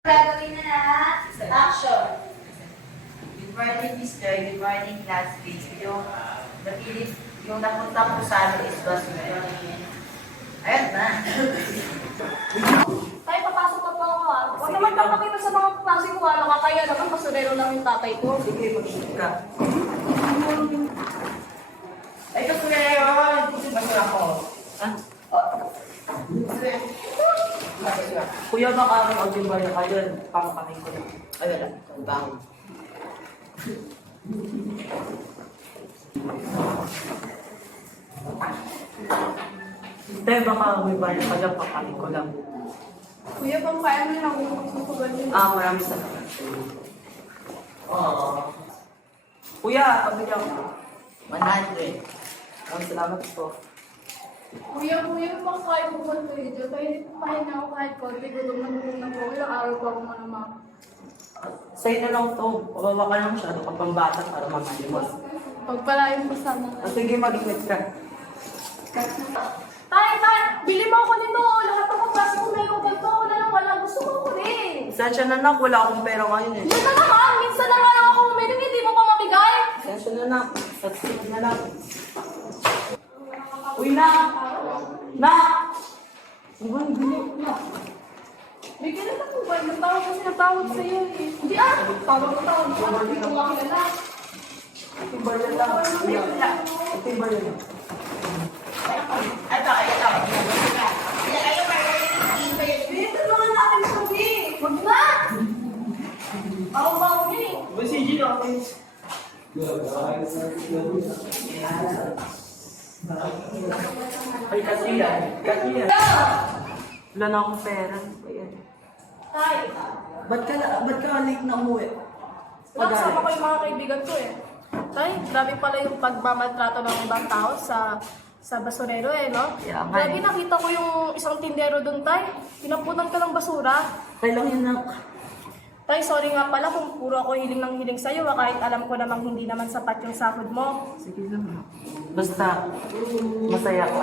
Gagawin na action. Good morning, Mr. Good morning, classmates. Yung napunta po sa amin is basura. Ayan na. Tayo, papasok na po ako ha. Huwag naman papakita sa mga klase ko ha. Nakakaya naman, basurero lang yung tatay ko. Sige, mag-shoot ka. Ay, ito kuya yun. Basura ko. Ha? Kuya, baka mag-audio na kayo. Pamakamin ko na. Ay, wala. Ang bango. Tayo, baka may bayan ka lang. Pamakamin ko lang. Kuya, bang kaya mo lang kung magsusugal yun? Maraming salamat. Kuya, pabili ako. 100. Maraming salamat po. Kuya, bang kaya mo ba ito yun? Kaya hindi ko kaya na ako kahit konti. Gutom na po. Ilang araw pa ako manama. Sa'yo na lang to. Pababa ka lang siya. Kapambata para mamalimos. Pagpalain mo sana. Sige, mag-ingat ka. Tay! Bili mo ako nito! Lahat ng klase ko meron ganito. Wala. Gusto ko ko rin. Sensya na nak, wala akong pera ngayon eh. Yan na naman! Minsan na nga lang ako umiling, hindi mo pa mabigay! Sensya na nak, sasunod na lang. Uy na! Nak! Ibang bili na. Bigyan na po ba? Nagtawag kasi nagtawag sa iyo eh. Hindi tawag. Hindi ko nga kilala. Ito yung barya lang. Ito yung barya lang. Ito. Bigyan na nga natin sabi. Huwag na! Ako yun eh. Ba si Gino? Ay, kasi yan. Wala na akong pera. Ayan. Tay, Ba't ka late na umuwi? nakasama ko yung mga kaibigan ko eh. Tay, grabe pala yung pagmamaltrato ng ibang tao sa basurero eh, no? Yeah, nga Grabe eh. nakita ko yung isang tindero dun, tay. Pinapunan ka ng basura. Kailang yun na. Tay, sorry nga pala kung puro ako hiling ng hiling sa'yo, kahit alam ko namang hindi naman sapat yung sahod mo. Sige lang. Basta, masaya ka.